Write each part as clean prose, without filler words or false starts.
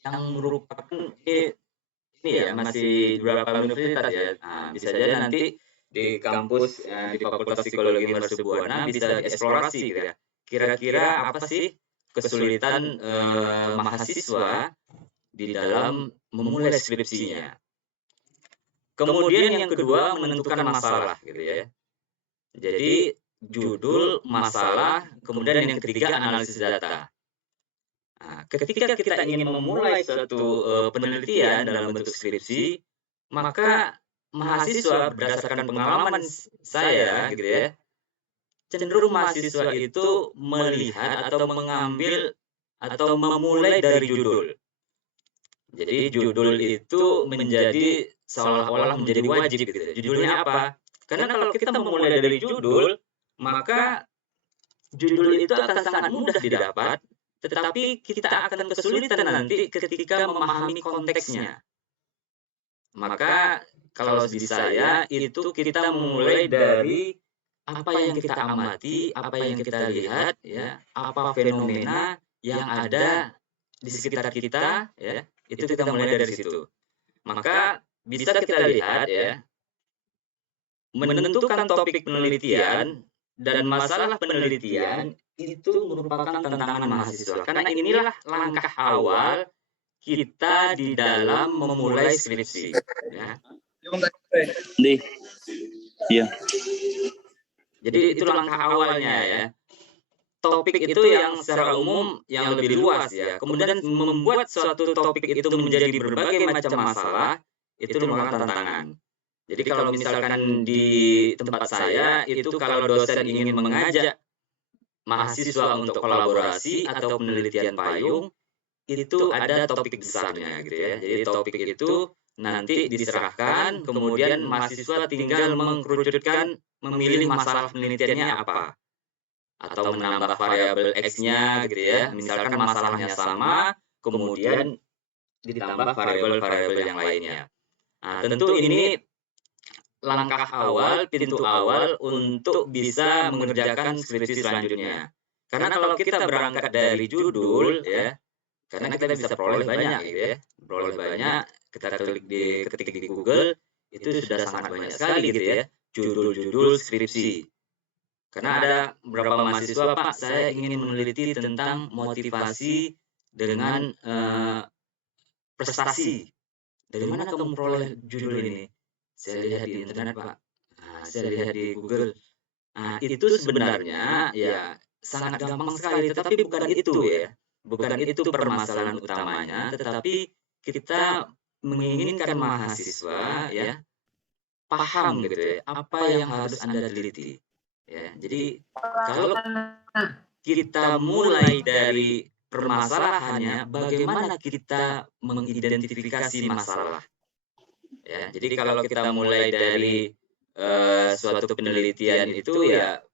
yang merupakan ini ya masih beberapa universitas ya. Nah, bisa jadi nanti di kampus di Fakultas Psikologi Universitas Buana bisa dieksplorasi gitu ya. Kira-kira apa sih kesulitan mahasiswa di dalam memulai skripsinya. Kemudian yang kedua menentukan masalah gitu ya. Jadi judul, masalah, kemudian yang ketiga analisis data. Nah, ketika kita ingin memulai suatu penelitian dalam bentuk skripsi, maka mahasiswa berdasarkan pengalaman saya gitu ya, cenderung mahasiswa itu melihat atau mengambil atau memulai dari judul. Jadi judul itu menjadi seolah-olah menjadi wajib gitu. Judulnya apa? Karena kalau kita memulai dari judul, maka judul itu akan sangat mudah didapat, tetapi kita akan kesulitan nanti ketika memahami konteksnya. Maka kalau di saya itu kita memulai dari apa yang kita amati, apa yang kita lihat, ya, apa fenomena yang ada di sekitar kita, ya, itu kita mulai dari situ. Maka bisa kita lihat ya, menentukan topik penelitian dan masalah penelitian itu merupakan tantangan mahasiswa. Karena inilah langkah awal kita di dalam memulai skripsi. Ya. Iya. Jadi itu langkah awalnya ya. Topik itu yang secara umum yang lebih luas ya. Kemudian membuat suatu topik itu menjadi berbagai macam masalah itu merupakan tantangan. Jadi kalau misalkan di tempat saya itu kalau dosen ingin mengajak mahasiswa untuk kolaborasi atau penelitian payung itu ada topik besarnya gitu ya. Jadi topik itu nanti diserahkan, kemudian mahasiswa tinggal mengkerucutkan memilih masalah penelitiannya apa atau menambah variabel X-nya gitu ya. Misalkan masalahnya sama, kemudian ditambah variabel-variabel yang lainnya. Nah, tentu ini langkah awal, pintu awal untuk bisa mengerjakan skripsi selanjutnya. Karena kalau kita berangkat dari judul ya, karena kita bisa peroleh banyak gitu ya. Peroleh banyak, kita ketik di Google itu sudah sangat banyak sekali gitu ya, judul-judul skripsi. Karena ada beberapa mahasiswa, Pak, saya ingin meneliti tentang motivasi dengan prestasi. Dari mana kamu peroleh judul ini? Saya lihat di internet, Pak. Nah, saya lihat di Google. Nah, itu sebenarnya ya sangat gampang sekali, tetapi bukan itu ya. Bukan itu permasalahan utamanya, tetapi kita menginginkan mahasiswa ya paham gitu ya, apa yang harus Anda teliti. Ya, jadi kalau kita mulai dari permasalahannya, bagaimana kita mengidentifikasi masalah. Ya, jadi kalau kita mulai dari suatu penelitian itu ya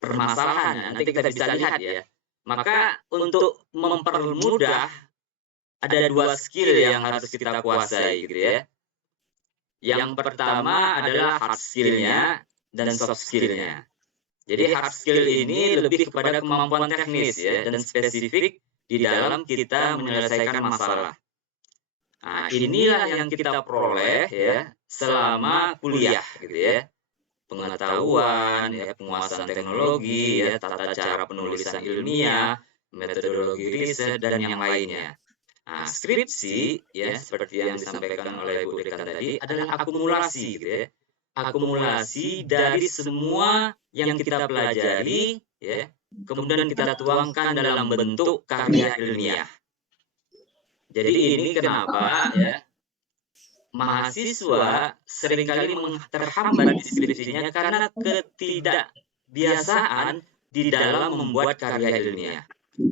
permasalahan, nanti kita bisa lihat ya. Maka untuk mempermudah ada dua skill yang harus kita kuasai gitu ya. Yang pertama adalah hard skill-nya dan soft skill-nya. Jadi hard skill ini lebih kepada kemampuan teknis ya dan spesifik di dalam kita menyelesaikan masalah. Nah, inilah yang kita peroleh ya selama kuliah gitu ya. Pengetahuan, ya, penguasaan teknologi, ya, tata cara penulisan ilmiah, metodologi riset dan yang lainnya. Nah, skripsi ya seperti yang disampaikan oleh Bu Irikan tadi adalah akumulasi gitu ya. Akumulasi dari semua yang kita pelajari ya, kemudian kita tuangkan dalam bentuk karya ilmiah. Jadi ini kenapa ya mahasiswa seringkali terhambat di skripsinya karena ketidakbiasaan di dalam membuat karya ilmiah.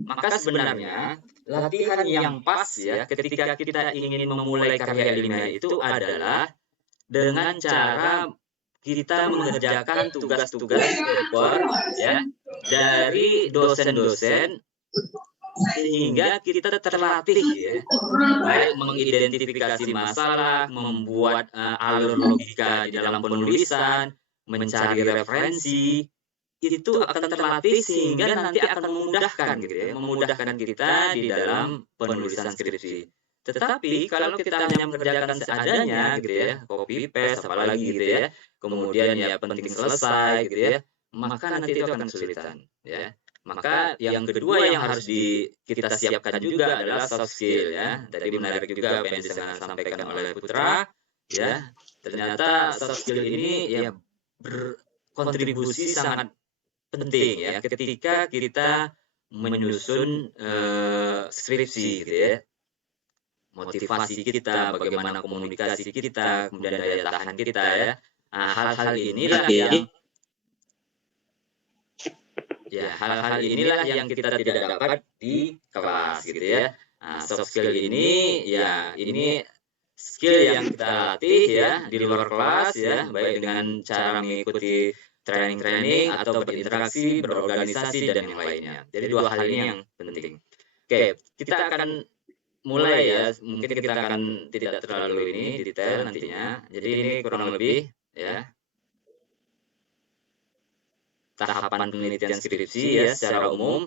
Maka sebenarnya latihan yang pas ya ketika kita ingin memulai karya ilmiah itu adalah dengan cara kita mengerjakan tugas-tugas paper ya dari dosen-dosen sehingga kita terlatih ya baik mengidentifikasi masalah, membuat alur logika di dalam penulisan, mencari referensi, itu akan terlatih sehingga nanti akan memudahkan gitu ya, memudahkan kita di dalam penulisan skripsi. Tetapi kalau kita hanya mengerjakan seadanya gitu ya, copy paste apalagi gitu ya, kemudian ya penting selesai gitu ya, maka nanti itu akan kesulitan ya. Maka yang kedua yang harus kita siapkan juga adalah soft skill ya. Tadi menarik juga apa yang disampaikan oleh Putra ya. Ternyata soft skill ini ya berkontribusi sangat penting ya ketika kita menyusun skripsi gitu ya. Motivasi kita, bagaimana komunikasi kita, kemudian daya tahan kita ya. Nah, hal-hal inilah yang kita tidak dapat di kelas gitu ya. Nah, soft skill ini ya ini skill yang kita latih ya di luar kelas ya, baik dengan cara mengikuti training-training atau berinteraksi, berorganisasi dan yang lainnya. Jadi dua hal ini yang penting. Oke, kita akan mulai ya, mungkin kita akan tidak terlalu ini detail nantinya. Jadi ini kurang lebih ya tahapan penelitian skripsi ya secara umum.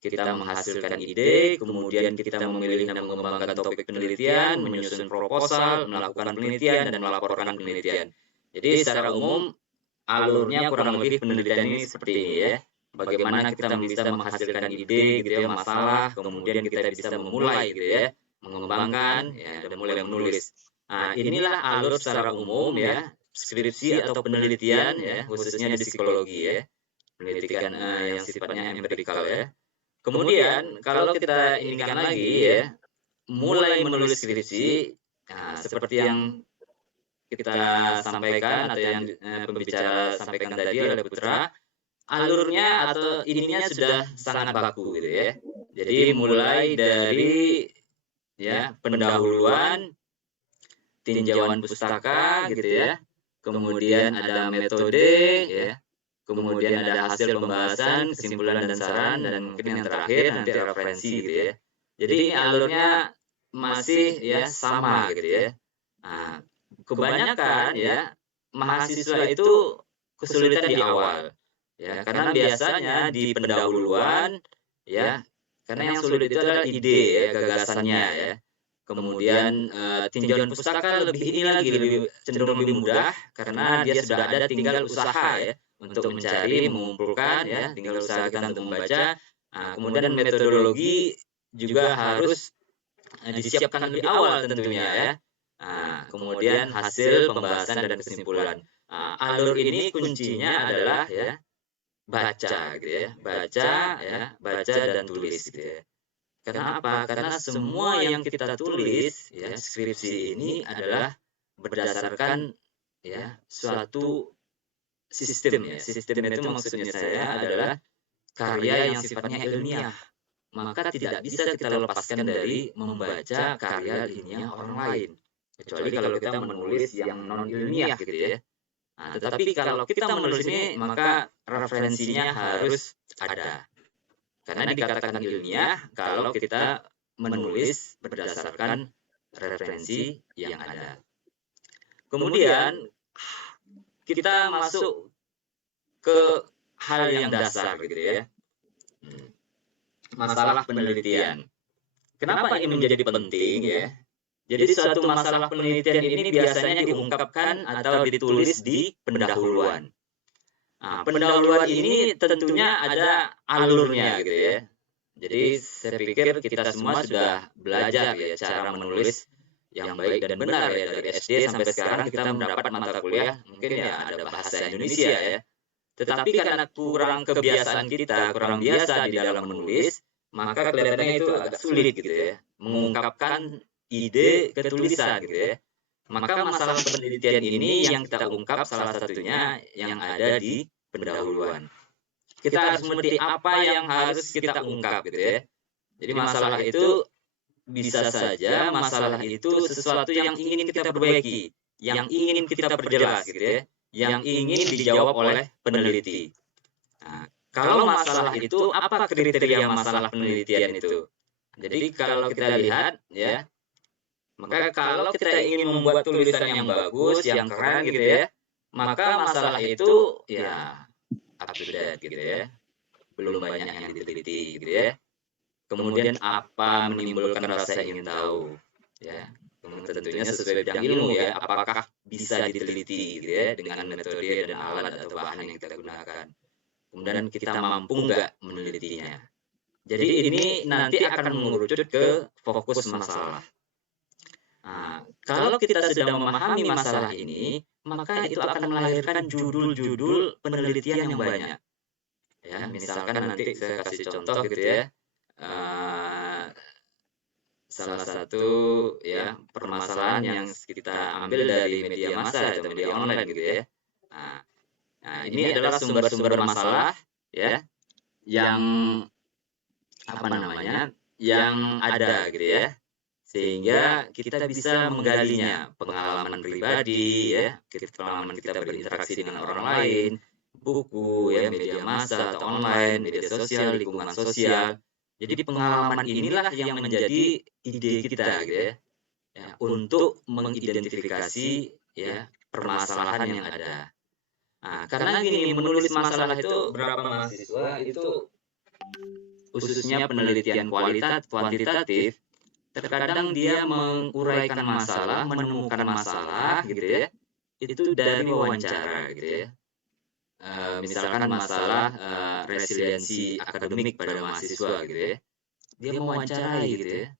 Kita menghasilkan ide, kemudian kita memilih dan mengembangkan topik penelitian, menyusun proposal, melakukan penelitian, dan melaporkan penelitian. Jadi secara umum, alurnya kurang lebih penelitian ini seperti ini ya. Bagaimana kita bisa menghasilkan ide gitu ya, masalah, kemudian kita bisa memulai gitu ya, mengembangkan ya, dan mulai menulis. Nah, inilah alur secara umum ya, skripsi atau penelitian ya, khususnya di psikologi ya. Penelitian yang sifatnya empirikal ya. Kemudian kalau kita inginkan lagi ya, mulai menulis skripsi, nah, seperti yang kita sampaikan atau yang pembicara sampaikan tadi oleh Putra, alurnya atau ininya sudah sangat baku gitu ya. Jadi mulai dari ya pendahuluan, tinjauan pustaka gitu ya, kemudian ada metode ya, kemudian ada hasil pembahasan, kesimpulan dan saran, dan mungkin yang terakhir nanti referensi gitu ya. Jadi ini alurnya masih ya sama gitu ya. Nah, kebanyakan ya mahasiswa itu kesulitan di awal ya, karena biasanya di pendahuluan ya, karena yang sulit itu adalah ide ya, gagasannya ya. Kemudian tinjauan pustaka lebih ini lagi lebih cenderung lebih mudah karena dia sudah ada tinggal usaha ya untuk mencari, mengumpulkan ya, tinggal usaha kita untuk membaca. Nah, kemudian metodologi juga harus disiapkan lebih awal tentunya ya. Nah, kemudian hasil pembahasan dan kesimpulan. Nah, alur ini kuncinya adalah ya baca gitu ya, baca dan tulis gitu ya. Karena apa? Karena semua yang kita tulis ya skripsi ini adalah berdasarkan ya suatu sistem ya. Sistem itu maksudnya saya adalah karya yang sifatnya ilmiah. Maka tidak bisa kita lepaskan dari membaca karya ilmiah orang lain. Kecuali kalau kita menulis yang non ilmiah gitu ya. Nah, tetapi kalau kita menulis ini maka referensinya harus ada. Karena dikatakan ilmiah kalau kita menulis berdasarkan referensi yang ada. Kemudian kita masuk ke hal yang dasar gitu ya. Masalah penelitian. Kenapa ini menjadi penting ya? Jadi suatu masalah penelitian ini biasanya diungkapkan atau ditulis di pendahuluan. Nah, pendahuluan ini tentunya ada alurnya gitu ya. Jadi saya pikir kita semua sudah belajar ya cara menulis yang baik dan benar ya dari SD sampai sekarang kita mendapat mata kuliah mungkin ya ada bahasa Indonesia ya. Tetapi karena kurang kebiasaan kita, kurang biasa di dalam menulis, maka kelihatannya itu agak sulit gitu ya, mengungkapkan ide ke tulisan gitu ya. Maka masalah penelitian ini yang kita ungkap salah satunya yang ada di pendahuluan. Kita harus mengerti apa yang harus kita ungkap gitu ya. Jadi masalah itu bisa saja masalah itu sesuatu yang ingin kita perbaiki, yang ingin kita perjelas gitu ya, yang ingin dijawab oleh peneliti. Nah, kalau masalah itu apa kriteria masalah penelitian itu? Jadi kalau kita lihat ya, maka kalau kita ingin membuat tulisan yang bagus, yang keren gitu ya, maka masalah itu ya up to date gitu ya, belum banyak yang diteliti gitu ya. Kemudian apa menimbulkan rasa ingin tahu, ya. Tentunya sesuai bidang ilmu ya, apakah bisa diteliti gitu ya dengan metode dan alat atau bahan yang kita gunakan. Kemudian kita mampu nggak menelitinya. Jadi ini nanti akan mengerucut ke fokus masalah. Nah, kalau kita sudah memahami masalah ini, maka itu akan melahirkan judul-judul penelitian yang banyak. Ya, misalkan nanti saya kasih contoh gitu ya. Salah satu ya permasalahan yang kita ambil dari media massa atau media online gitu ya. Nah, ini adalah sumber-sumber masalah ya yang apa namanya? Yang ada gitu ya. Sehingga kita bisa menggalinya, pengalaman pribadi ya, pengalaman kita berinteraksi dengan orang lain, buku ya, media massa atau online, media sosial, lingkungan sosial. Jadi pengalaman inilah yang menjadi ide kita gitu ya, untuk mengidentifikasi ya permasalahan yang ada. Nah, karena gini, menulis masalah itu berapa mahasiswa itu khususnya penelitian kuantitatif, terkadang dia menguraikan masalah, menemukan masalah gitu ya, itu dari wawancara gitu ya. Misalkan masalah resiliensi akademik pada mahasiswa gitu ya, dia mewawancarai gitu ya.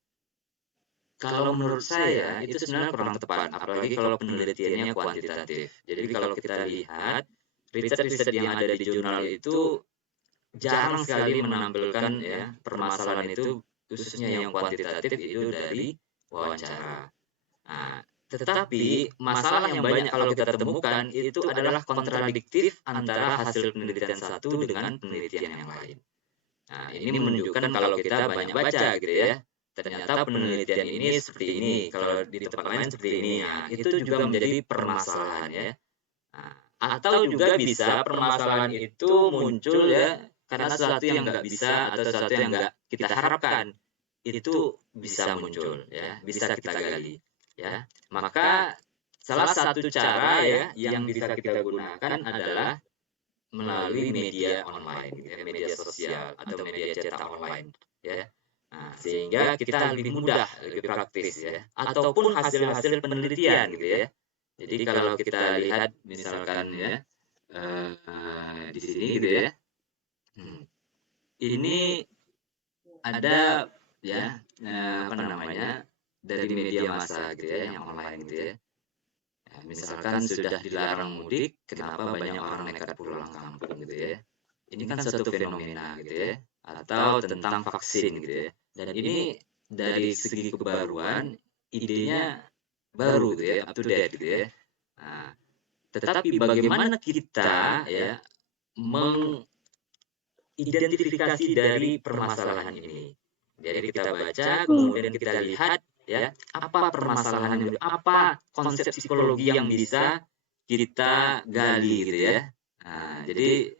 Kalau menurut saya itu sebenarnya kurang tepat, apalagi kalau penelitiannya kuantitatif. Jadi kalau kita lihat riset-riset yang ada di jurnal itu jarang sekali menampilkan ya permasalahan itu, khususnya yang kuantitatif itu dari wawancara. Nah, tetapi masalah yang banyak kalau kita temukan itu adalah kontradiktif antara hasil penelitian satu dengan penelitian yang lain. Nah, ini menunjukkan kalau kita banyak baca gitu ya. Ternyata penelitian ini seperti ini, kalau di tempat lain seperti ini. Nah, itu juga menjadi permasalahan ya. Nah, atau juga bisa permasalahan itu muncul ya karena sesuatu yang nggak bisa atau sesuatu yang nggak kita harapkan itu bisa muncul ya, bisa kita gali ya. Maka salah satu cara ya yang bisa kita gunakan adalah melalui media online ya, media sosial atau media cetak online ya. Nah, sehingga kita lebih mudah, lebih praktis ya, ataupun hasil-hasil penelitian gitu ya. Jadi kalau kita lihat misalkan ya di sini gitu ya, ini ada ya apa namanya dari media massa gitu ya yang online gitu ya. Misalkan sudah dilarang mudik, kenapa banyak orang nekat pulang kampung gitu ya. Ini kan suatu fenomena gitu ya, atau tentang vaksin gitu ya. Dan ini dari segi kebaruan, idenya baru gitu ya, up to date gitu ya. Nah, tetapi bagaimana kita ya mengidentifikasi dari permasalahan ini. Jadi kita baca, kemudian kita lihat ya apa permasalahan itu, apa konsep psikologi yang bisa kita gali gitu ya. Nah, jadi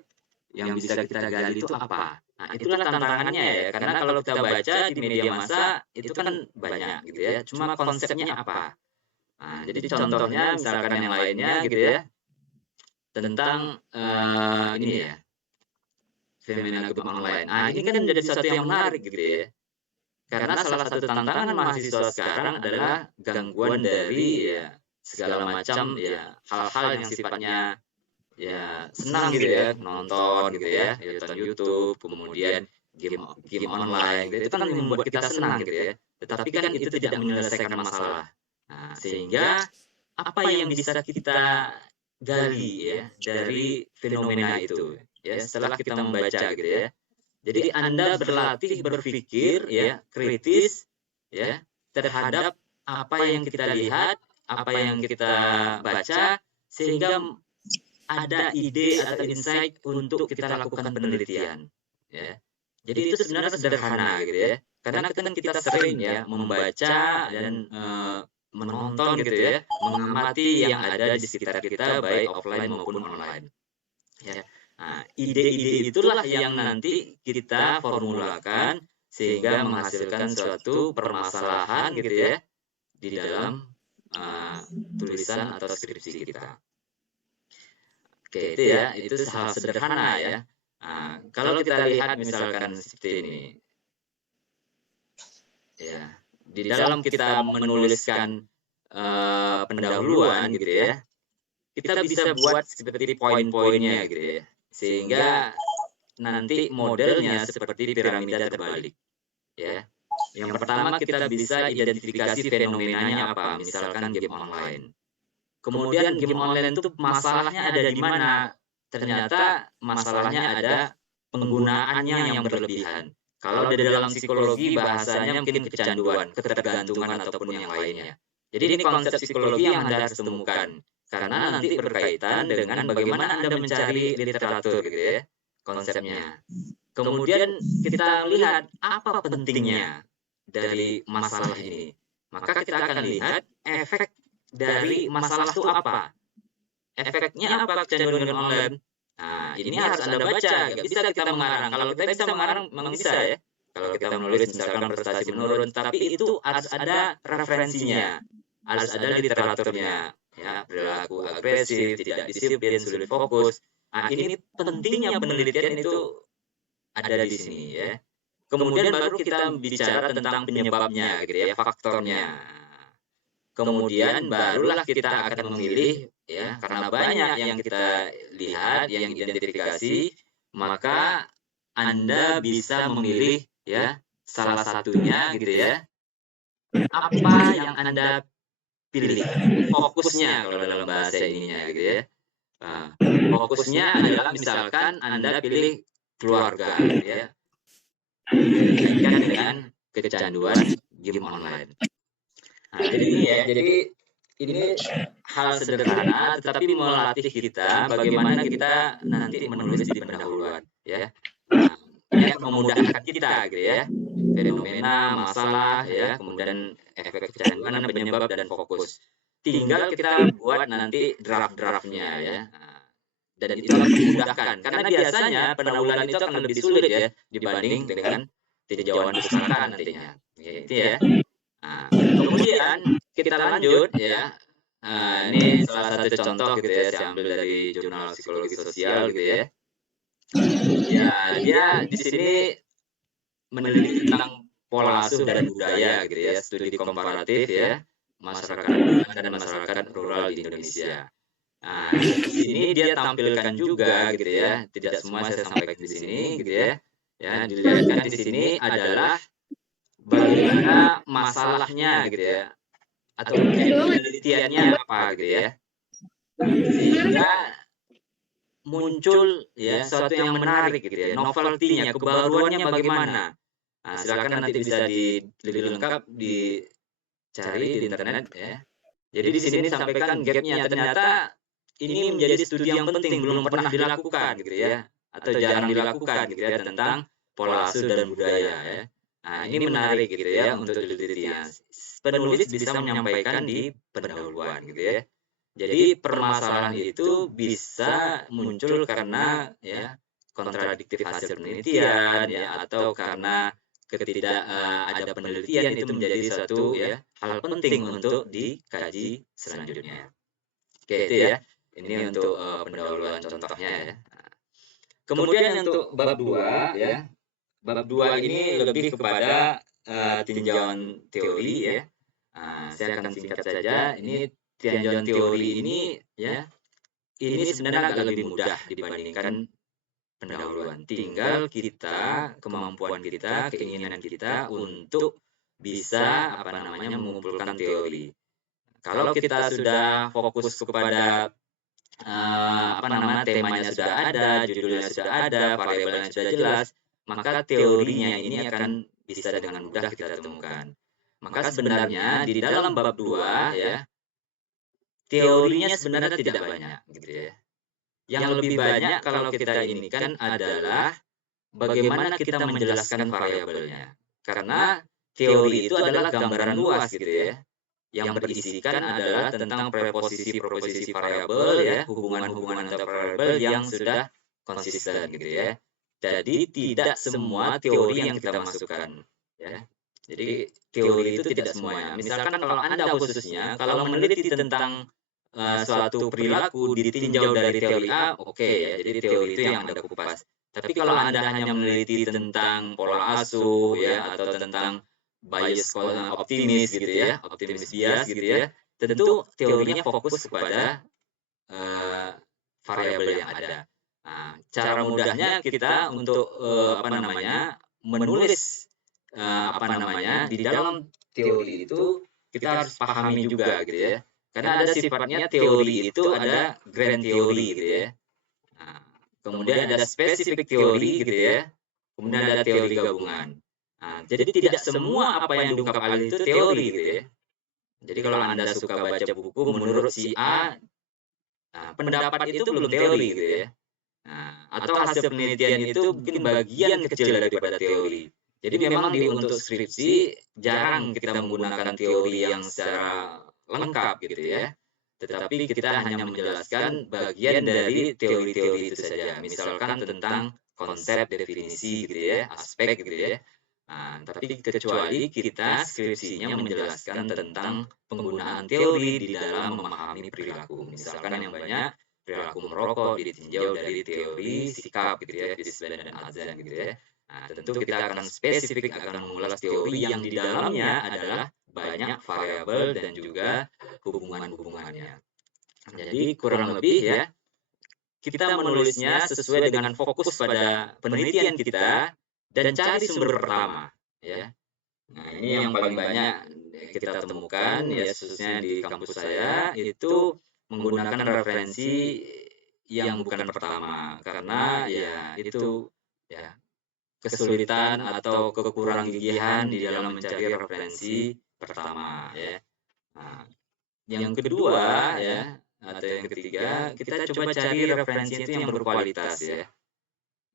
yang bisa kita gali itu apa? Nah, itulah tantangannya ya, karena kalau kita baca di media massa itu kan banyak gitu ya. Cuma konsepnya apa? Nah, jadi contohnya misalkan yang lainnya gitu ya, tentang ini ya, feminisme online. Nah, ini kan menjadi sesuatu yang menarik gitu ya. Karena salah satu tantangan mahasiswa sekarang adalah gangguan dari ya segala macam ya hal-hal yang sifatnya ya senang gitu ya, nonton gitu ya, nonton YouTube, kemudian game online gitu, itu kan membuat kita senang gitu ya. Tetapi kan itu tidak menyelesaikan masalah. Nah, sehingga apa yang bisa kita gali ya dari fenomena itu ya setelah kita membaca gitu ya. Jadi Anda berlatih berpikir ya kritis ya terhadap apa yang kita lihat, apa yang kita baca, sehingga ada ide atau insight untuk kita lakukan penelitian ya. Jadi itu sebenarnya sederhana gitu ya. Karena kan kita sering ya membaca dan menonton gitu ya, mengamati yang ada di sekitar kita baik offline maupun online. Ya. Nah, ide-ide itulah yang nanti kita formulakan sehingga menghasilkan suatu permasalahan gitu ya di dalam tulisan atau skripsi kita. Oke, itu hal sederhana ya. Nah, kalau kita lihat misalkan seperti ini, ya, di dalam kita menuliskan pendahuluan gitu ya, kita bisa buat seperti poin-poinnya gitu ya, sehingga nanti modelnya seperti piramida terbalik ya. Yang pertama kita bisa identifikasi fenomenanya apa, misalkan game online. Kemudian game online itu masalahnya ada di mana? Ternyata masalahnya ada penggunaannya yang berlebihan. Kalau di dalam psikologi bahasanya mungkin kecanduan, ketergantungan ataupun yang lainnya. Jadi ini konsep psikologi yang Anda harus temukan. Karena nanti berkaitan dengan bagaimana Anda mencari literatur gitu ya, konsepnya. Kemudian kita lihat apa pentingnya dari masalah ini. Maka kita akan lihat efek dari masalah itu apa. Efeknya apa kecanduan game online? Nah, ini harus Anda baca. Gak bisa kita mengarang. Kalau kita bisa mengarang, memang bisa ya. Kalau kita menulis misalkan prestasi menurun, tapi itu harus ada referensinya. Harus ada literaturnya. Ya, perilaku agresif, tidak disiplin, sulit fokus. Nah, ini pentingnya penelitian itu ada di sini ya. Kemudian baru kita bicara tentang penyebabnya gitu ya, faktornya. Kemudian barulah kita akan memilih ya, karena banyak yang kita lihat, yang identifikasi, maka Anda bisa memilih ya salah satunya gitu ya. Apa yang Anda pilih? Fokusnya kalau dalam bahasa ininya gitu ya. Nah, fokusnya adalah misalkan Anda pilih keluarga gitu ya. Dikaitkan dengan kecanduan game online. Nah, jadi ini ya, jadi ini hal sederhana tetapi melatih kita bagaimana kita nanti menulis di pendahuluan ya. Nah, ini memudahkan kita gitu ya. Fenomena, masalah ya, kemudian efek kecanduan, penyebab dan fokus. Tinggal kita buat nanti draft-draftnya ya. Nah, dan itu akan memudahkan karena biasanya pendahuluan itu akan lebih sulit ya dibanding dengan tinjauan pustaka nantinya. Gitu ya. Nah, kemudian kita lanjut ya. Nah, ini salah satu contoh gitu ya, saya ambil dari jurnal psikologi sosial gitu ya. Ya, dia di sini meneliti tentang pola asuh dan budaya gitu ya, studi komparatif ya, masyarakat urban dan masyarakat rural di Indonesia. Nah, di sini dia tampilkan juga gitu ya, tidak semua saya sampaikan di sini gitu ya. Ya, dilihatkan di sini adalah bagaimana masalahnya gitu ya, atau penelitiannya apa gitu ya, sehingga muncul ya sesuatu yang menarik gitu ya, novelty-nya, kebaruannya bagaimana. Nah, silakan nanti bisa lebih lengkap dicari di internet ya. Jadi di sini disampaikan gap-nya, ternyata ini menjadi studi yang penting, belum pernah dilakukan gitu ya, atau jarang dilakukan gitu ya, tentang pola asuh dan budaya ya. Nah, ini menarik gitu ya untuk ditelitinya. Penulis bisa menyampaikan di pendahuluan gitu ya. Jadi permasalahan itu bisa muncul karena ya kontradiktif hasil penelitian ya, atau karena ada penelitian itu menjadi satu ya hal penting untuk dikaji selanjutnya. Oke, itu ya. Ini untuk pendahuluan contohnya ya. Kemudian untuk bab 2 ya. Bab 2 ini lebih kepada tinjauan teori ya. Saya akan singkat saja. Ini tinjauan teori ini ya. Ini sebenarnya agak lebih mudah dibandingkan pendahuluan. Tinggal kita, kemampuan kita, keinginan kita untuk bisa mengumpulkan teori. Kalau kita sudah fokus kepada temanya sudah ada, judulnya sudah ada, variabelnya sudah jelas, maka teorinya ini akan bisa dengan mudah kita temukan. Maka sebenarnya di dalam bab 2 ya, teorinya sebenarnya tidak banyak gitu ya. Yang lebih banyak kalau kita ini kan adalah bagaimana kita menjelaskan variabelnya. Karena teori itu adalah gambaran luas gitu ya. Yang berisikan adalah tentang preposisi-preposisi variabel ya, hubungan-hubungan antar variabel yang sudah konsisten gitu ya. Jadi tidak semua teori yang kita masukkan ya. Jadi teori itu tidak semuanya. Misalkan kalau Anda khususnya kalau meneliti tentang suatu perilaku ditinjau dari teori A, oke ya, jadi teori itu yang Anda kupas. Tapi kalau Anda hanya meneliti tentang pola asuh ya, atau tentang bias optimis gitu ya, optimis bias gitu ya, tentu teorinya fokus kepada variabel yang ada. Nah, cara mudahnya kita untuk apa namanya menulis apa namanya di dalam teori itu kita harus pahami juga gitu ya. Karena ada sifatnya teori itu ada grand teori gitu ya. Nah, kemudian ada spesifik teori gitu ya. Kemudian ada teori gabungan. Nah, jadi tidak semua apa yang diungkap ahli itu teori gitu ya. Jadi kalau Anda suka baca buku menurut si A, nah, pendapat itu belum teori gitu ya. Nah, atau hasil penelitian itu mungkin bagian kecil daripada teori. Jadi memang untuk skripsi jarang kita menggunakan teori yang secara lengkap gitu ya. Tetapi kita hanya menjelaskan bagian dari teori-teori itu saja. Misalkan tentang konsep, definisi gitu ya, aspek gitu ya. Nah, tapi kecuali kita skripsinya menjelaskan tentang penggunaan teori di dalam memahami perilaku. Misalkan yang banyak perilaku merokok ditinjau dari teori sikap gitu ya, Fishman dan Azan gitu ya. Nah, tentu kita akan spesifik akan mengulas teori yang di dalamnya adalah banyak variabel dan juga hubungan-hubungannya. Jadi kurang lebih ya, kita menulisnya sesuai dengan fokus pada penelitian kita dan cari sumber pertama ya. Nah, ini yang paling banyak kita temukan ya, khususnya di kampus saya itu menggunakan referensi yang bukan pertama karena ya itu ya kesulitan atau kekurangan gigihan di dalam mencari referensi pertama ya. Nah, yang kedua ya atau yang ketiga kita coba cari referensi itu yang berkualitas ya,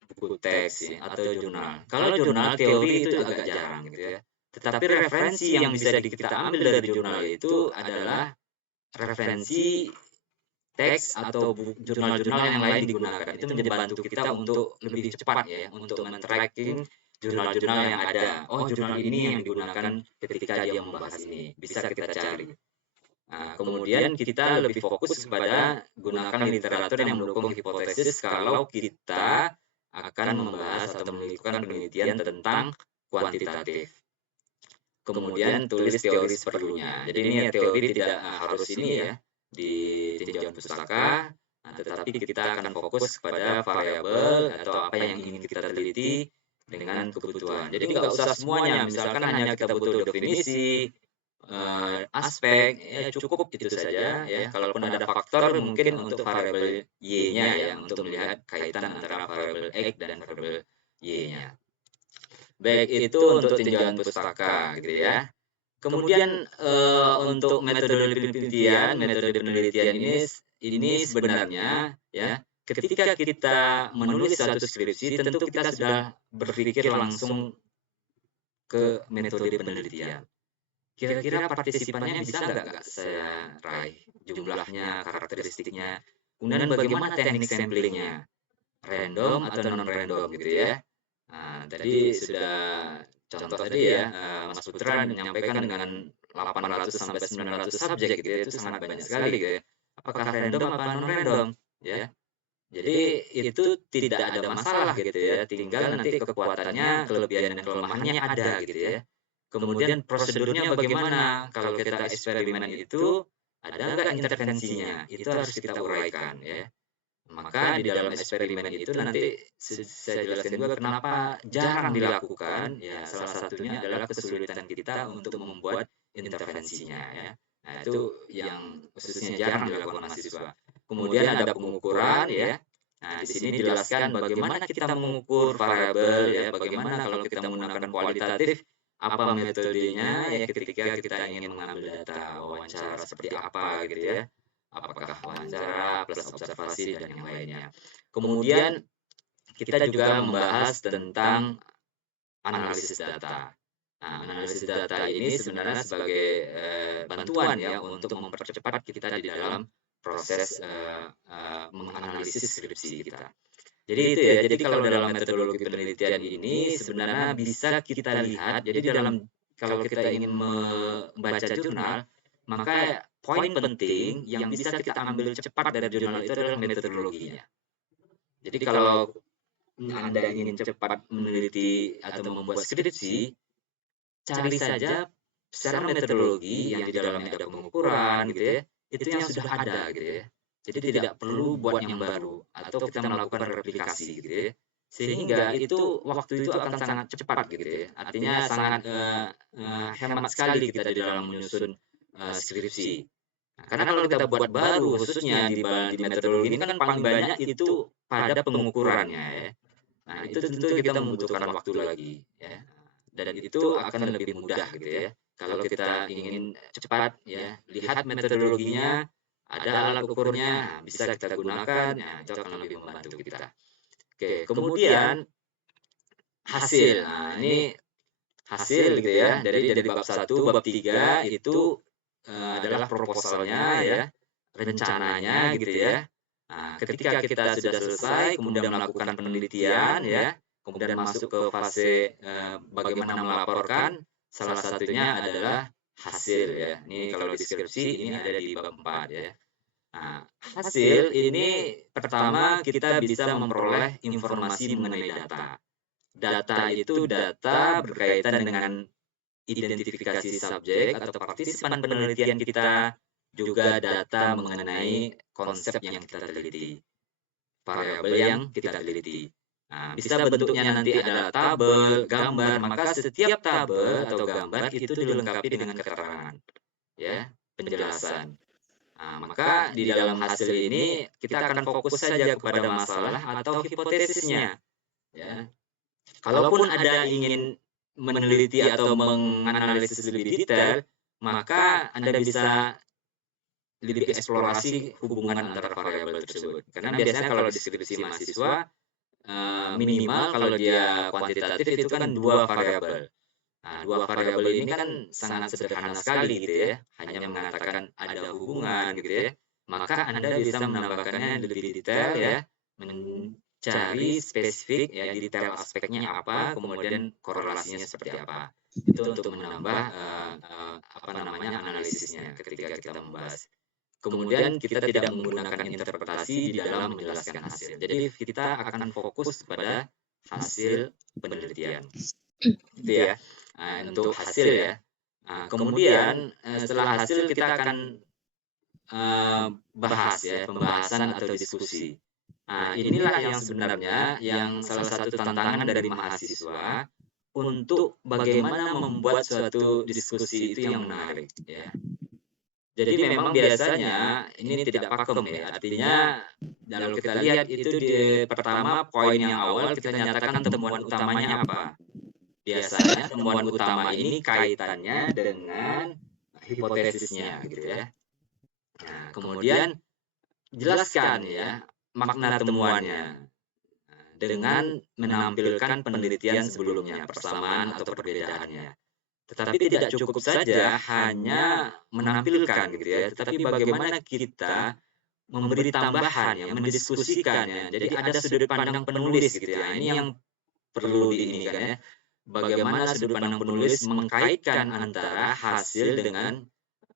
buku teks ya, atau jurnal. Kalau jurnal teori itu agak jarang gitu ya. Tetapi referensi yang bisa kita ambil dari jurnal itu adalah referensi teks atau jurnal-jurnal yang lain digunakan. Itu menjadi bantu kita untuk lebih cepat ya, untuk men-tracking jurnal-jurnal yang ada. Oh, jurnal ini yang digunakan ketika dia membahas ini. Bisa kita cari. Nah, kemudian kita lebih fokus kepada gunakan literatur yang mendukung hipotesis kalau kita akan membahas atau melakukan penelitian tentang kuantitatif. Kemudian tulis teori seperlunya. Jadi ini ya, teori tidak harus ini ya di tinjauan pustaka, nah, tetapi kita akan fokus kepada variabel atau apa yang ingin kita teliti dengan kebutuhan. Jadi nggak usah semuanya, misalkan hanya kita butuh definisi, aspek, ya cukup itu saja ya. Kalaupun ada faktor mungkin untuk variabel y-nya ya, untuk melihat kaitan antara variabel x dan variabel y-nya. Baik itu untuk tinjauan pustaka gitu ya. Kemudian untuk metode penelitian ini sebenarnya ya, ketika kita menulis satu skripsi tentu kita sudah berpikir langsung ke metode penelitian. Kira-kira partisipannya bisa nggak saya raih jumlahnya, karakteristiknya, kemudian bagaimana teknik samplingnya, random atau non random gitu ya. Nah, tadi sudah contoh tadi ya, Mas Putra menyampaikan dengan 800 sampai 900 subjek gitu ya, itu sangat banyak sekali gitu ya. Apakah random apa non random ya? Jadi itu tidak ada masalah gitu ya, tinggal nanti kekuatannya, kelebihan dan kelemahannya ada gitu ya. Kemudian prosedurnya bagaimana kalau kita eksperimen itu ada nggak intervensinya? Itu harus kita uraikan ya. Maka di dalam eksperimen itu nanti saya jelaskan juga kenapa jarang dilakukan. Ya salah satunya adalah kesulitan kita untuk membuat intervensinya ya. Nah itu yang khususnya jarang dilakukan mahasiswa. Kemudian ada pengukuran ya. Nah di sini dijelaskan bagaimana kita mengukur variabel ya, bagaimana kalau kita menggunakan kualitatif, apa metodenya ya ketika kita ingin mengambil data wawancara seperti apa gitu ya. Apakah wawancara plus observasi dan yang lainnya. Kemudian kita juga membahas tentang analisis data. Nah, analisis data ini sebenarnya sebagai bantuan ya untuk mempercepat kita di dalam proses menganalisis skripsi kita. Jadi itu ya, jadi kalau dalam metodologi penelitian ini sebenarnya bisa kita lihat, jadi dalam kalau kita ingin membaca jurnal, Maka poin penting yang bisa kita ambil cepat dari jurnal itu adalah metodologinya. Jadi kalau Anda ingin cepat meneliti atau membuat skripsi, cari saja secara metodologi yang di dalamnya ada pengukuran gitu ya, itu yang sudah ada gitu ya. Jadi tidak perlu buat yang baru atau kita melakukan replikasi gitu ya. Sehingga itu waktu itu akan sangat cepat gitu ya. Artinya sangat hemat sekali kita di dalam menyusun skripsi. Nah, karena kalau kita buat baru khususnya di metodologi ini kan paling banyak itu pada pengukurannya ya. Nah, itu tentu kita membutuhkan waktu lagi ya. Dan itu akan lebih mudah gitu ya. Kalau kita ingin cepat ya, lihat metodologinya, ada alat ukurnya, nah, bisa kita gunakan, ya, itu akan lebih membantu kita. Oke, kemudian hasil. Nah, ini hasil gitu ya. Dari bab 1, bab 3 itu adalah proposalnya ya, rencananya gitu ya. Nah, ketika kita sudah selesai, kemudian melakukan penelitian ya, kemudian masuk ke fase bagaimana melaporkan, salah satunya adalah hasil ya. Ini kalau deskripsi ini ada di bab 4 ya. Nah, hasil ini pertama kita bisa memperoleh informasi mengenai data. Data itu data berkaitan dengan identifikasi subjek atau partisipan penelitian kita, juga data mengenai konsep yang kita teliti, variabel yang kita teliti. Nah, bisa bentuknya nanti ada tabel, gambar, maka setiap tabel atau gambar itu dilengkapi dengan keterangan, ya, penjelasan. Nah, maka di dalam hasil ini kita akan fokus saja kepada masalah atau hipotesisnya, ya. Kalaupun ada ingin meneliti atau menganalisis lebih detail, maka Anda bisa lebih eksplorasi hubungan antara variabel tersebut. Karena biasanya kalau deskripsi mahasiswa, minimal kalau dia kuantitatif itu kan 2 variabel. Nah, 2 variabel ini kan sangat sederhana sekali gitu ya, hanya mengatakan ada hubungan gitu ya. Maka Anda bisa menambahkannya lebih detail ya, mencari spesifik ya, detail aspeknya apa, kemudian korelasinya seperti apa. Itu untuk menambah analisisnya ketika kita membahas. Kemudian kita tidak menggunakan interpretasi di dalam menjelaskan hasil. Jadi kita akan fokus pada hasil penelitian. Gitu ya. Nah, untuk hasil ya. Nah, kemudian setelah hasil kita akan bahas ya, pembahasan atau diskusi. Nah, inilah yang sebenarnya yang salah satu tantangan dari mahasiswa untuk bagaimana membuat suatu diskusi itu yang menarik ya. Jadi memang biasanya ini tidak pakem ya, artinya kalau kita lihat itu di pertama poin yang awal kita nyatakan temuan utamanya apa. Biasanya temuan utama ini kaitannya dengan hipotesisnya gitu ya. Nah, kemudian jelaskan ya makna temuannya dengan menampilkan penelitian sebelumnya, persamaan atau perbedaannya. Tetapi tidak cukup saja hanya menampilkan gitu ya, tetapi bagaimana kita memberi tambahan ya, mendiskusikan ya. Jadi ada sudut pandang penulis gitu ya. Ini yang perlu diinikan ya. Bagaimana sudut pandang penulis mengkaitkan antara hasil dengan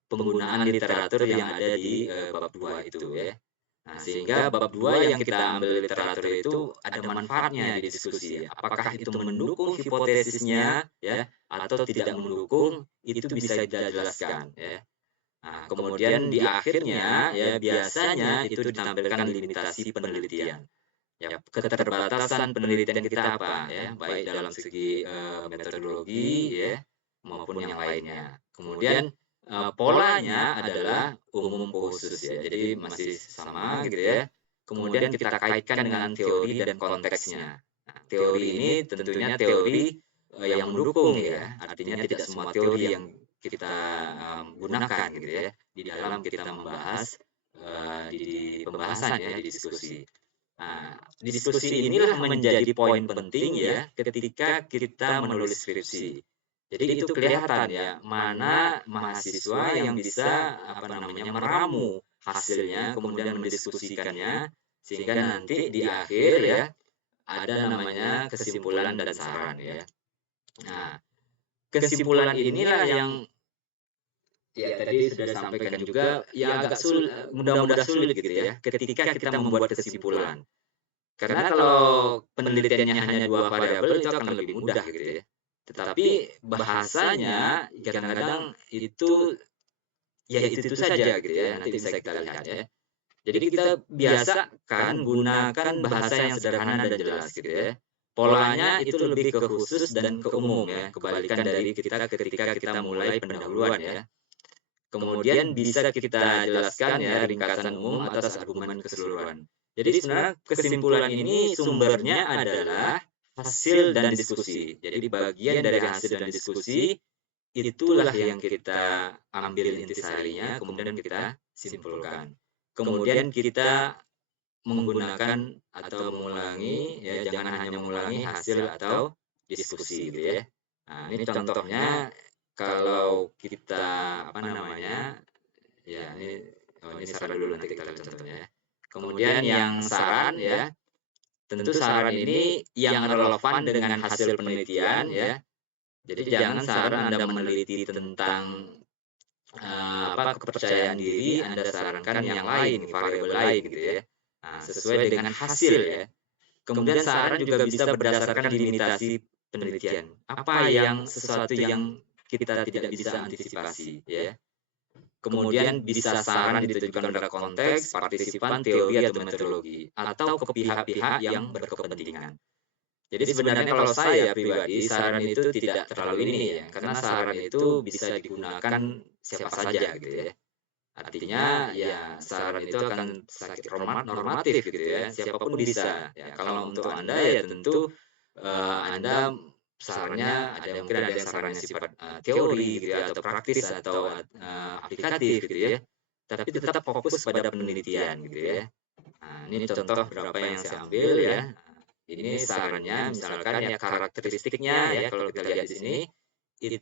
penggunaan literatur yang ada di bab 2 itu ya. Nah, sehingga bab 2 yang kita ambil literatur itu ada manfaatnya di diskusi. Apakah itu mendukung hipotesisnya ya atau tidak mendukung, itu bisa kita jelaskan ya. Nah, kemudian di akhirnya ya biasanya itu ditampilkan limitasi penelitian. Ya, keterbatasan penelitian kita apa ya, baik dalam segi metodologi ya maupun yang lainnya. Kemudian polanya adalah umum khusus ya, jadi masih sama gitu ya. Kemudian kita kaitkan dengan teori dan konteksnya. Nah, teori ini tentunya teori yang mendukung ya, artinya tidak semua teori yang kita gunakan gitu ya di dalam kita membahas di pembahasan ya, di diskusi. Nah, diskusi inilah menjadi poin penting ya ketika kita menulis skripsi. Jadi itu kelihatan ya mana mahasiswa yang bisa meramu hasilnya kemudian mendiskusikannya sehingga nanti di akhir ya ada namanya kesimpulan dan saran ya. Nah, kesimpulan inilah yang ya tadi sudah disampaikan juga, ya agak mudah-mudah sulit gitu ya, ketika kita membuat kesimpulan. Karena kalau penelitiannya hanya 2 variabel itu akan lebih mudah gitu ya. Tetapi bahasanya kadang-kadang itu, ya itu saja gitu ya, nanti bisa kita lihat ya. Jadi kita biasakan gunakan bahasa yang sederhana dan jelas gitu ya. Polanya itu lebih ke khusus dan ke umum ya, kebalikan dari kita ketika kita mulai pendahuluan ya. Kemudian bisa kita jelaskan ya ringkasan umum atas argumen keseluruhan. Jadi sebenarnya kesimpulan ini sumbernya adalah hasil dan diskusi. Jadi bagian dari hasil dan diskusi itulah yang kita ambil intisarinya, kemudian kita simpulkan. Kemudian kita menggunakan atau mengulangi, ya jangan hanya mengulangi hasil atau diskusi gitu ya. Nah, ini contohnya kalau kita apa namanya? Ya, ini saran dulu nanti kita lihat contohnya ya. Kemudian yang saran ya, tentu saran ini yang relevan dengan hasil penelitian ya. Jadi jangan saran Anda meneliti tentang kepercayaan diri, Anda sarankan yang lain, variabel lain gitu ya. Nah, sesuai dengan hasil ya. Kemudian saran juga bisa berdasarkan limitasi penelitian. Apa yang sesuatu yang kita tidak bisa antisipasi ya. Kemudian bisa saran ditujukan pada konteks, partisipan, teori atau metodologi, atau ke pihak-pihak yang berkepentingan. Jadi sebenarnya kalau saya pribadi, saran itu tidak terlalu ini ya, karena saran itu bisa digunakan siapa saja gitu ya. Artinya ya saran itu akan sakit normatif gitu ya, siapapun bisa. Ya, kalau untuk Anda ya tentu Anda sarannya mungkin ada yang sarannya sifat teori gitu ya, atau praktis atau aplikatif gitu ya. Tapi tetap fokus pada penelitian gitu ya. Nah, ini contoh beberapa yang saya ambil ya. Ini sarannya misalkan ya karakteristiknya ya kalau kita lihat di sini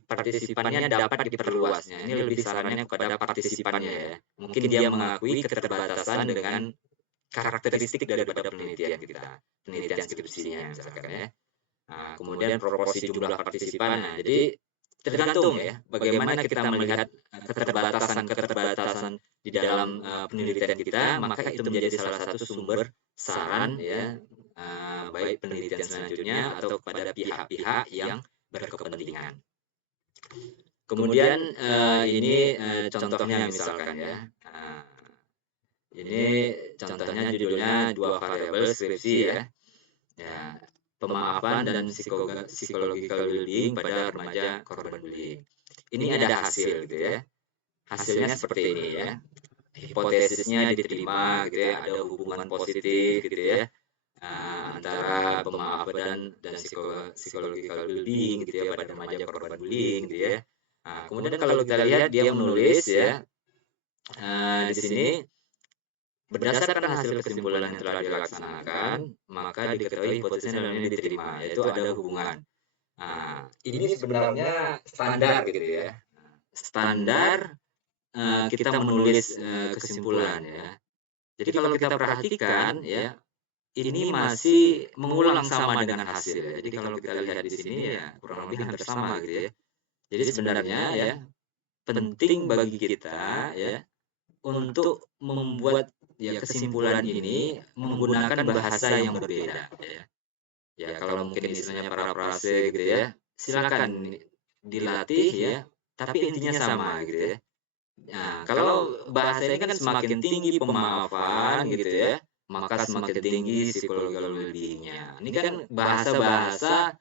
partisipannya dapat diperluasnya. Ini lebih sarannya kepada partisipannya ya. Mungkin dia mengakui keterbatasan dengan karakteristik daripada penelitian kita, penelitian skripsinya misalkan ya. Nah, kemudian proporsi jumlah partisipan. Nah, jadi tergantung ya bagaimana kita melihat keterbatasan di dalam penelitian kita, maka itu menjadi salah satu sumber saran ya, baik penelitian selanjutnya atau kepada pihak-pihak yang berkepentingan. Kemudian ini contohnya misalkan ya. Ini contohnya judulnya 2 variabel skripsi ya. Ya, pemaafan dan psychological well-being pada remaja korban bullying. Ini ada hasil gitu ya. Hasilnya seperti ini ya. Hipotesisnya diterima gitu ya, ada hubungan positif gitu ya. Antara pemaafan dan psychological well-being gitu ya pada remaja korban bullying gitu ya. Nah, kemudian kalau kita lihat dia menulis ya di sini berdasarkan hasil kesimpulan yang telah dilaksanakan, maka diketahui hipotesis dalam ini diterima, yaitu ada hubungan. Nah, ini sebenarnya standar gitu ya. Standar kita menulis kesimpulan ya. Jadi kalau kita perhatikan ya, ini masih mengulang sama dengan hasil ya. Jadi kalau kita lihat di sini ya kurang lebih hampir sama gitu ya. Jadi sebenarnya ya penting bagi kita ya untuk membuat ya kesimpulan ini menggunakan bahasa yang berbeda ya. Ya kalau mungkin istilahnya parafrase gitu ya, silakan dilatih ya, tapi intinya sama gitu ya. Nah, kalau bahasanya kan semakin tinggi pemaafan gitu ya, maka semakin tinggi psychological well-being-nya. Ini kan bahasa-bahasa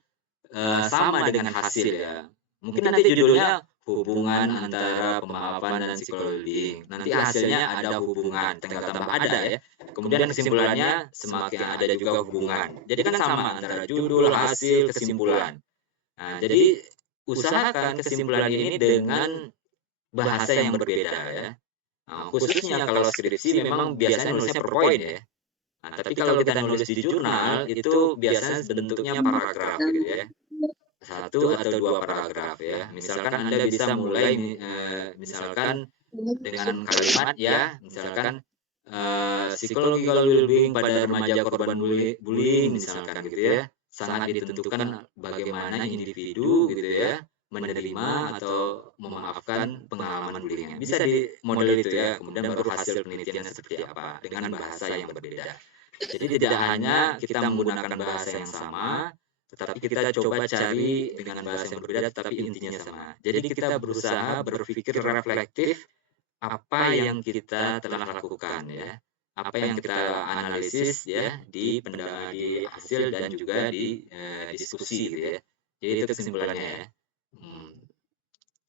sama dengan hasil ya. Mungkin nanti judulnya hubungan antara pemaafan dan psikologi. Nanti hasilnya ada hubungan, tinggal tambah ada ya. Kemudian kesimpulannya semakin ada juga hubungan. Jadi kan sama antara judul, hasil, kesimpulan. Nah, jadi usahakan kesimpulan ini dengan bahasa yang berbeda ya. Nah, khususnya kalau skripsi memang biasanya nulisnya per poin ya. Nah, tapi kalau kita nulis di jurnal itu biasanya bentuknya paragraf gitu ya. 1 atau 2 paragraf ya. Misalkan Anda bisa mulai misalkan dengan kalimat ya, misalkan psychological well-being pada remaja korban bullying misalkan gitu ya. Sangat ditentukan bagaimana individu gitu ya menerima atau memaafkan pengalaman bullying. Bisa di model itu ya, kemudian baru hasil penelitiannya seperti apa dengan bahasa yang berbeda. Jadi tidak hanya kita menggunakan bahasa yang sama, tetapi kita coba cari dengan bahasa yang berbeda tetapi intinya sama. Jadi kita berusaha berpikir reflektif apa yang kita telah lakukan ya, apa yang kita analisis ya di hasil dan juga di diskusi gitu ya. Jadi itu kesimpulannya ya.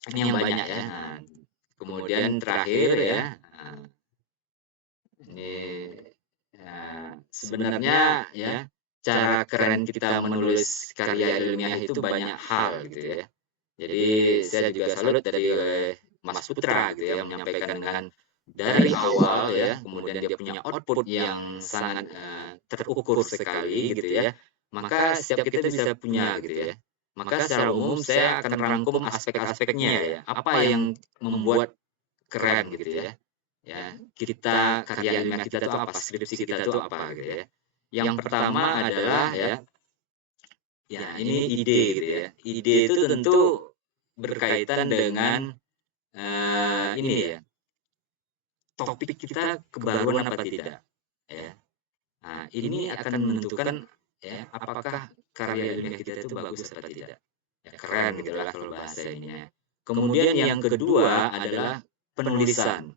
Ini yang banyak ya. Nah, kemudian terakhir ya, ini sebenarnya ya cara keren kita menulis karya ilmiah itu banyak hal gitu ya. Jadi saya juga salut dari Mas Putra gitu ya, menyampaikan dengan dari awal ya, kemudian dia punya output yang sangat terukur sekali gitu ya. Maka setiap kita bisa punya gitu ya. Maka secara umum saya akan rangkum aspek-aspeknya ya. Apa yang membuat keren gitu ya. Ya, kita karya ilmiah kita itu apa, skripsi kita itu apa gitu ya. Yang pertama adalah ya ini ide gitu ya. Ide itu tentu berkaitan dengan ini ya, topik kita kebaruan apa tidak ya. Nah, ini akan menentukan ya apakah karya ilmiah kita itu bagus atau tidak. Ya, keren gitu lah kalau bahasa ini ya. Kemudian yang kedua adalah penulisan.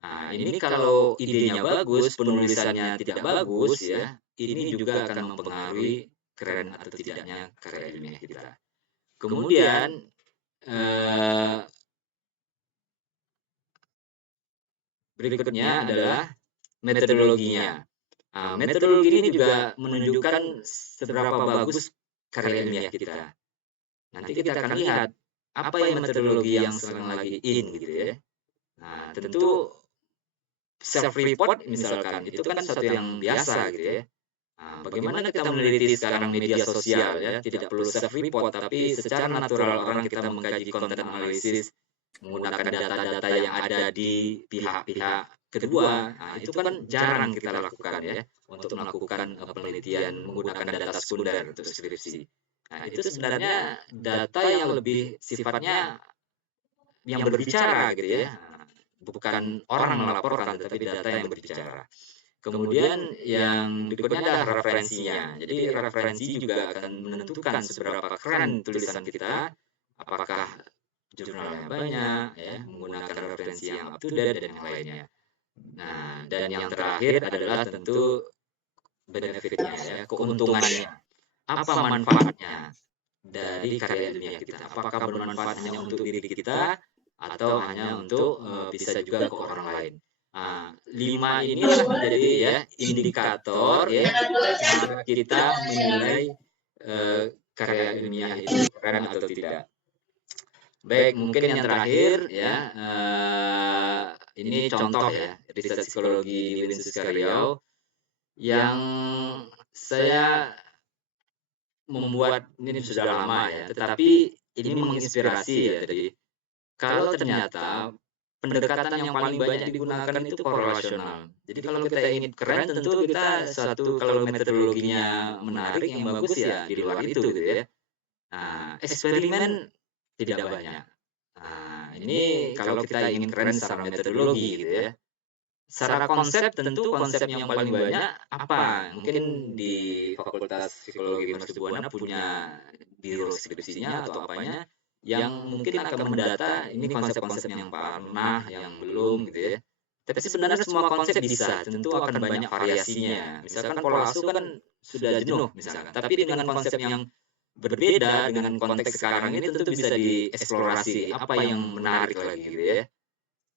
Nah, ini kalau idenya bagus, penulisannya tidak bagus ya, ini juga akan mempengaruhi keren atau tidaknya karya ilmiah kita. Kemudian berikutnya adalah metodologinya. Nah, metodologi ini juga menunjukkan seberapa bagus karya ilmiah kita. Nanti kita akan lihat apa yang metodologi yang sekarang lagi in gitu ya. Nah, tentu self report misalkan itu kan satu yang biasa gitu ya. Nah, bagaimana kita meneliti sekarang media sosial ya, tidak perlu self report tapi secara natural orang kita mengkaji konten analisis menggunakan data-data yang ada di pihak-pihak kedua. Nah, itu kan jarang kita lakukan ya untuk melakukan penelitian menggunakan data sekunder untuk skripsi. Nah, itu sebenarnya data yang lebih sifatnya yang berbicara gitu ya. Bukan orang melaporkan tetapi data yang berbicara. Kemudian yang berikutnya adalah referensinya. Jadi referensi juga akan menentukan seberapa keren tulisan kita, apakah jurnalnya banyak, ya, menggunakan referensi yang up to date dan yang lainnya. Nah, dan yang terakhir adalah tentu benefitnya, ya, keuntungannya. Apa manfaatnya dari karya ilmiah kita? Apakah bermanfaat hanya untuk diri kita atau hanya untuk bisa juga ke orang lain? Nah, 5 inilah menjadi ya indikator ya kita menilai karya ilmiah itu keren atau tidak. Baik, mungkin yang terakhir ya ini contoh ya riset psikologi di Universitas Riau yang saya membuat ini sudah lama ya, tetapi ini menginspirasi ya. Jadi kalau ternyata pendekatan yang paling banyak digunakan itu korelasional. Jadi kalau kita ingin keren tentu kita kalau metodologinya menarik yang bagus ya di luar itu gitu ya. Nah, eksperimen tidak banyak. Nah, ini kalau kita ingin keren secara metodologi gitu ya. Secara konsep tentu konsep yang paling banyak apa? Mungkin di Fakultas Psikologi Universitas Buana punya biro skripsinya atau apanya yang mungkin akan mendata ini konsep-konsep yang pernah, yang belum gitu ya. Tapi sebenarnya semua konsep bisa, tentu akan banyak variasinya. Misalkan pola asuh kan sudah jenuh misalkan, tapi dengan konsep yang berbeda dengan konteks sekarang ini tentu bisa dieksplorasi apa yang menarik lagi gitu ya.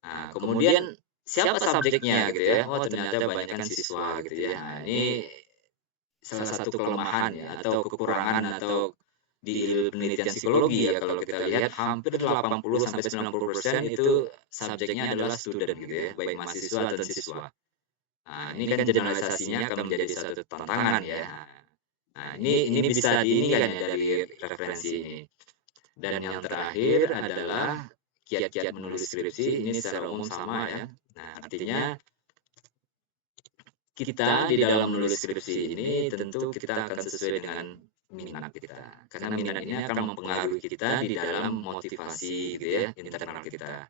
Nah, kemudian siapa subjeknya gitu ya? Oh, ternyata banyak kan siswa gitu ya. Nah, ini salah satu kelemahan ya atau kekurangan atau di penelitian psikologi ya kalau kita lihat hampir 80 sampai 90% itu subjeknya adalah student gitu ya, baik mahasiswa dan siswa. Nah, ini kan generalisasinya akan menjadi satu tantangan ya. Nah, ini bisa ini kan ya dari referensi ini. Dan yang terakhir adalah kiat-kiat menulis skripsi ini secara umum sama ya. Nah, artinya kita di dalam menulis skripsi ini tentu kita akan sesuai dengan minat kita. Karena minat ini akan mempengaruhi kita di dalam motivasi gitu ya, internal kita.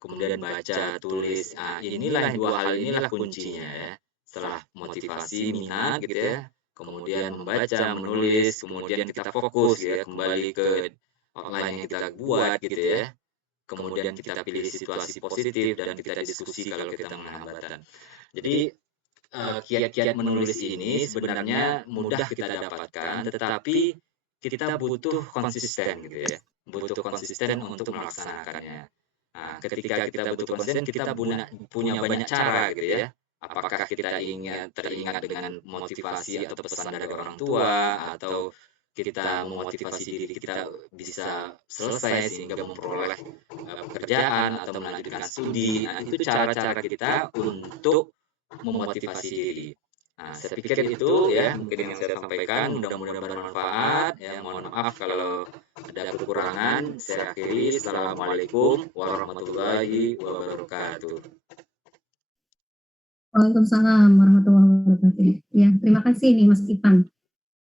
Kemudian baca, tulis, inilah 2 hal inilah kuncinya ya. Setelah motivasi, minat gitu ya, kemudian membaca, menulis, kemudian kita fokus ya, kembali ke outline yang kita buat gitu ya. Kemudian kita pilih situasi positif dan kita diskusi kalau kita menghambatan. Jadi kiat-kiat menulis ini sebenarnya mudah kita dapatkan, tetapi kita butuh konsisten gitu ya, butuh konsisten untuk melaksanakannya. Nah, ketika kita butuh konsisten, kita punya banyak cara gitu ya. Apakah kita teringat dengan motivasi atau pesan dari orang tua, atau kita memotivasi diri kita bisa selesai sehingga memperoleh pekerjaan atau melanjutkan studi. Nah, itu cara-cara kita untuk memotivasi diri. Nah, saya pikir itu ya mungkin yang saya sampaikan, mudah-mudahan bermanfaat. Ya, mohon maaf kalau ada kekurangan. Saya akhiri. Assalamualaikum warahmatullahi wabarakatuh. Waalaikumsalam warahmatullahi wabarakatuh. Ya, terima kasih nih Mas Ipan.